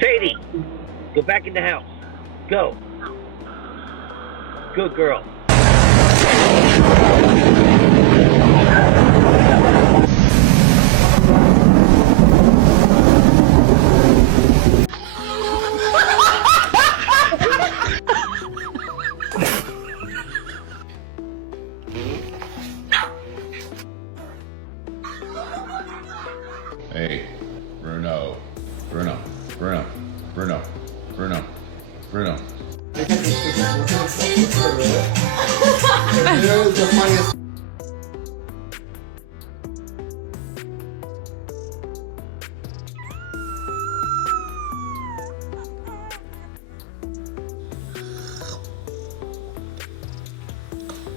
Sadie, go back in the house. Go. Good girl. Hey, Bruno. Bruno. It was the funniest.